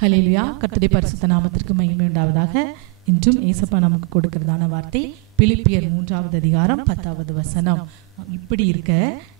ஹல்லேலூயா. கர்த்தருடைய பரிசுத்த நாமத்திற்கு மகிமை உண்டாவதாக. இன்றும் ஏசப்பா நமக்கு கொடுக்கிறதான வார்த்தை பிலிப்பியர் 3வது அதிகாரம் 10வது வசனம். இப்படி இருக்க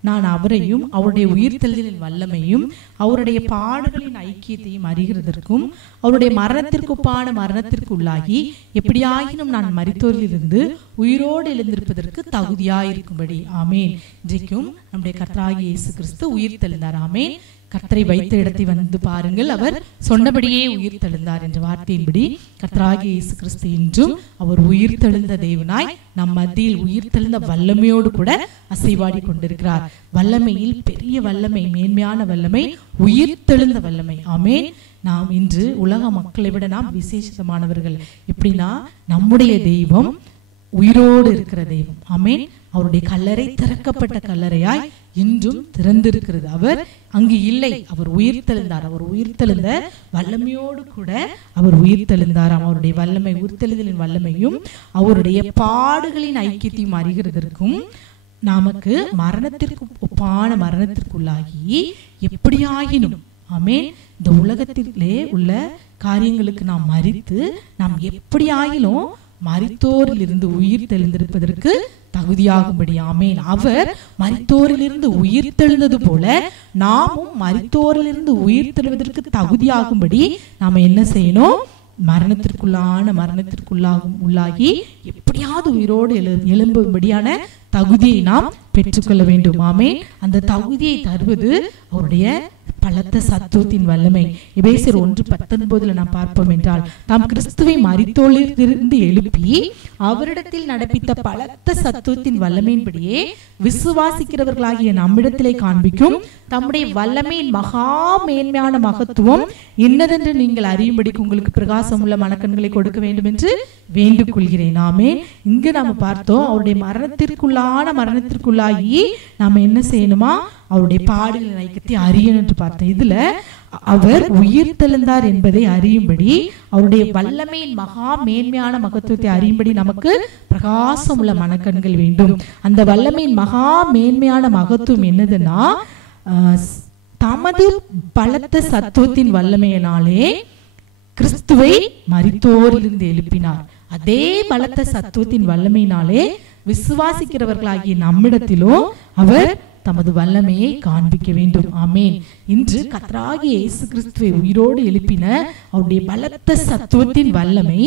நான் அவரையும் அவருடைய உயிர்த்தெழுதலின் வல்லமையும் அவருடைய பாடுகளின் ஐக்கியத்தையும் அறிகிறதற்கும் அவருடைய மரணத்திற்குப்பான மரணத்திற்கு உள்ளாகி எப்படியாயினும் நான் மரித்தோரிலிருந்து உயிரோடு எழுந்திருப்பதற்கு தகுதியாயிருக்கும்படி. ஆமேன். இன்றைக்கும் நம்முடைய கர்த்தராகிய இயேசு கிறிஸ்து உயிர்த்தெழுந்தார். ஆமேன். கர்த்தரை வைத்த இடத்தை வந்து பாருங்கள், அவர் சொன்னபடியே உயிர்த்தெழுந்தார் என்ற வார்த்தையின்படி கர்த்தராகிய இயேசு கிறிஸ்து இன்றும் அவர் உயிர்த்தெழுந்த தேவனாய் நம் மத்தியில் உயிர்த்தெழுந்த வல்லமையோடு கூட அசைவாடி கொண்டிருக்கிறார். வல்லமையில் பெரிய வல்லமை, மேன்மையான வல்லமை, உயிர்த்தெழுந்த வல்லமை. ஆமேன். நாம் இன்று உலக மக்களை விட நாம் விசேஷமானவர்கள். எப்படின்னா, நம்முடைய தெய்வம் உயிரோடு இருக்கிற தெய்வம். ஆமேன். அவருடைய கல்லறை திறக்கப்பட்ட கல்லறையாய் இன்றும் திறந்திருக்கிறது. அவர் அங்கு இல்லை, அவர் உயிர்த்தெழுந்தார். அவர் உயிர்த்தெழுந்த வல்லமையோடு கூட அவர் உயிர்த்தெழுந்தாராம். அவருடைய வல்லமை, உயிர்த்தெழுதலின் வல்லமையும் அவருடைய பாடுகளின் ஐக்கியத்தையும் அறிகிறதற்கும் நமக்கு மரணத்திற்கு ஒப்பான மரணத்திற்குள்ளாகி எப்படியாகினும், ஆமேன், இந்த உலகத்திலே உள்ள காரியங்களுக்கு நாம் மரித்து நாம் எப்படியாகிலும் மரித்தோரிலிருந்து உயிர் தெளிந்திருப்பதற்கு தகுதியாகும்படி. ஆமேன். அவர் மரித்தோரிலிருந்து உயிர் தெழுந்தது போல நாமும் மரித்தோரிலிருந்து உயிர் தெழுவதற்கு தகுதியாகும்படி நாம என்ன செய்யணும்? மரணத்திற்குள்ளாகி எப்படியாவது உயிரோடு எழும்பும்படியான தகுதியை நாம் பெற்றுக்கொள்ள வேண்டும். ஆமேன். அந்த தகுதியை தருவது அவருடைய பலத்த சத்துவத்தின் வல்லமை. எபேசியர் 1:19 நாம் பார்ப்போம் என்றால், தாம் கிறிஸ்துவை மரித்தோரிலிருந்து எழுப்பி அவரிடத்தில் நடப்பித்த பலத்த சத்துவத்தின் வல்லமையின்படியே விசுவாசிக்கிறவர்களாகிய நம்மிடத்திலே காண்பிக்கும் தம்முடைய வல்லமையின் மகா மேன்மையான மகத்துவம் என்னதென்று நீங்கள் அறியும்படிக்கு உங்களுக்கு பிரகாசம் உள்ள மனக்கண்களை கொடுக்க வேண்டும் என்று வேண்டிக் கொள்கிறேன். ஆமேன். இங்கு நாம பார்த்தோம், அவருடைய மரணத்திற்குள்ளாகி நாம என்ன செய்யணுமா? அவருடைய பாடுகளின் ஐக்கியத்தை அறியணும் என்று பார்த்தோம். இதுல அவர் உயிர்த்தெழுந்தார் என்பதை அறியும்படி, அவருடைய வல்லமையின் மகா மேன்மையான மகத்துவத்தை அறியும்படி நமக்கு பிரகாசம் உள்ள மனக்கண்கள் வேண்டும். அந்த வல்லமையின் மகா மேன்மையான மகத்துவம் என்னதுன்னா, தமது பலத்த சத்துவத்தின் வல்லமையினாலே கிறிஸ்துவை மரித்தோரிலிருந்து எழுப்பினார். அதே பலத்த சத்துவத்தின் வல்லமையினாலே விசுவாசிக்கிறவர்களாகிய நம்மிடத்திலும் அவர் தமது வல்லமையை காண்பிக்க வேண்டும். ஆமேன். இன்று கர்த்தராகிய இயேசு கிறிஸ்துவை உயிரோடு எழுப்பின அவருடைய பலத்த சத்துவத்தின் வல்லமை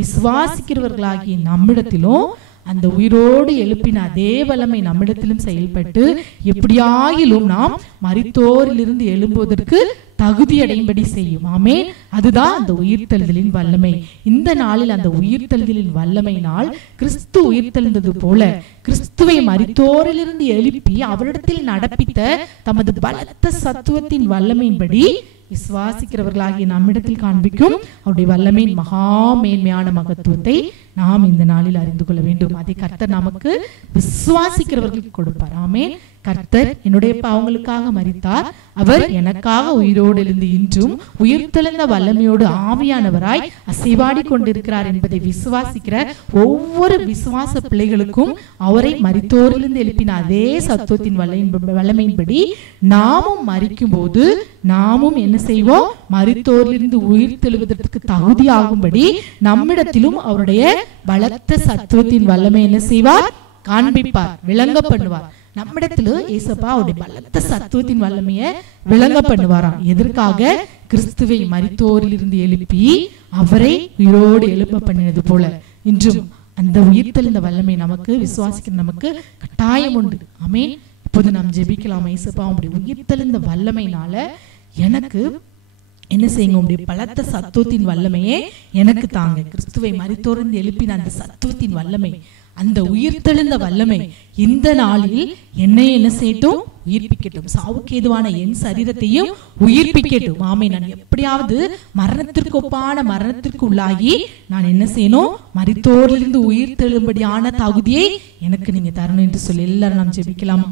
விசுவாசிக்கிறவர்களாகிய நம்மிடத்திலும், அந்த உயிரோடு எழுப்பின அதே வல்லமை நம்மிடத்திலும் செயல்பட்டு எப்படியாகிலும் நாம் மரித்தோரிலிருந்து எழும்புவதற்கு தகுதி அடையும்படி செய்யும். ஆமேன். அதுதான் அந்த உயிர்த்தெழுதலின் வல்லமை. இந்த நாளில் அந்த உயிர்த்தெழுதலின் வல்லமையினால் கிறிஸ்து உயிர்த்தெழுந்தது போல கிறிஸ்துவை மரித்தோரிலிருந்து எழுப்பி அவரிடத்தில் நடப்பித்த தமது பலத்த சத்துவத்தின் வல்லமையின்படி விசுவாசிக்கிறவர்களாகிய நம்மிடத்தில் காண்பிக்கும் அவருடைய வல்லமையின் மகா மேன்மையான மகத்துவத்தை நாம் இந்த நாளில் அறிந்து கொள்ள வேண்டும். அதை கர்த்தர் நமக்கு விசுவாசிக்கிறவர்களுக்கு கொடுப்பார். ஆமேன். கர்த்தர் என்னுடைய பாவங்களுக்காக மரித்தார், அவர் எனக்காக உயிரோடு எழுந்து இன்றும் உயிர்த்தெழுந்த வல்லமையோடு ஆவியானவராய் அசைவாடி கொண்டிருக்கிறார் என்பதை விசுவாசிக்கிற ஒவ்வொரு விசுவாச பிள்ளைகளுக்கும் அவரை மரித்தோரிலிருந்து எழுப்பின அதே சத்துவத்தின் வல்லமையின்படி நாமும் மரிக்கும் போது நாமும் என்ன செய்வோம்? மரித்தோரிலிருந்து உயிர்த்தெழுவதற்கு தகுதியாகும்படி நம்மிடத்திலும் அவருடைய பலத்த சத்துவத்தின் வல்லமை என்ன செய்வார்? காண்பிப்பார், விளங்க பண்ணுவார். நம்மிடத்துல ஏசப்பா அவருடைய பலத்த சத்துவத்தின் வல்லமையை விளங்க பண்ணுவாராம். எதற்காக? கிறிஸ்துவை மரித்தோரிலிருந்து எழுப்பி அவரை உயிரோடு எழுப்ப பண்ணினது போல இன்றும் அந்த உயிர்த்தெழுந்த வல்லமை நமக்கு விசுவாசிக்கிற நமக்கு கட்டாயம் உண்டு. ஆமேன். இப்போது நாம் ஜெபிக்கலாம். ஏசப்பா அவருடைய உயிர்த்தெழுந்த வல்லமையினால எனக்கு என்ன செய்யுங்க? உங்களுடைய பலத்த சத்துவத்தின் வல்லமையே எனக்கு தாங்க. கிறிஸ்துவை மரித்தோரிலிருந்து எழுப்பின அந்த சத்துவத்தின் வல்லமை, அந்த உயிர்த்தெழுந்த வல்லமை இந்த நாளில் என்னை என்ன செய்யட்டும்? உயிர்ப்பிக்கட்டும். சாவுக்கு ஏதுவான என் சரீரத்தையும் உயிர்ப்பிக்கட்டும். ஆமை. நான் எப்படியாவது மரணத்திற்கு ஒப்பான மரணத்திற்கு உள்ளாகி நான் என்ன செய்யணும்? மரித்தோரிலிருந்து உயிர்த்தெழும்படியான தகுதியை எனக்கு நீங்க தரணும் என்று சொல்லி எல்லாரும் நாம் ஜெபிக்கலாமா?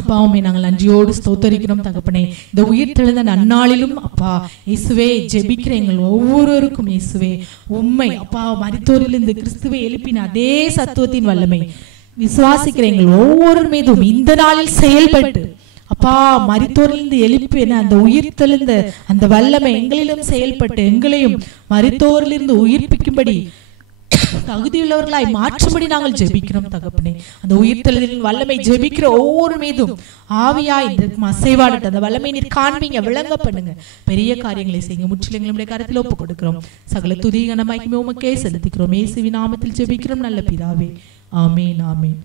அப்பாவுமே நாங்கள் நன்றியோடு ஸ்தோத்தரிக்கிறோம் தகப்பனே. இந்த உயிர்த்தெழுந்த நன்னாளிலும் அப்பா இயேசுவே ஜெபிக்கிற எங்கள் ஒவ்வொருவருக்கும் இயேசுவே உம்மை அப்பா மரித்தோரிலிருந்து கிறிஸ்துவை எழுப்பின அதே சத்துவத்தின் வல்லமை விசுவாசிக்கிற எங்கள் ஒவ்வொரு மீதும் இந்த நாளில் செயல்பட்டு அப்பா மரித்தோரிலிருந்து எழுப்பி என்ன அந்த உயிர்த்தெழுந்த அந்த வல்லமை எங்களிலும் செயல்பட்டு எங்களையும் மரித்தோரிலிருந்து உயிர்ப்பிக்கும்படி தகுதியுள்ளவர்களாய் மாற்றும்படி நாங்கள் ஜெபிக்கிறோம் தகப்பனே. அந்த உயிர்த்தெழுதலின் வல்லமை ஜெபிக்கிற ஒவ்வொரு மீதும் ஆவியாய் அசைவாடட்டும். அந்த வல்லமை நீர் காண்பீங்க, விளங்க பண்ணுங்க, பெரிய காரியங்களை செய்யுங்க. முற்றிலும் எங்களுடைய கருத்தில் ஒப்புக் கொடுக்கிறோம். சகல துதி கனமாய்க்குமே உமக்கே செலுத்திக்கிறோம். இயேசுவின் நாமத்தில் ஜெபிக்கிறோம் நல்ல பிதாவே. ஆமீன் ஆமீன்.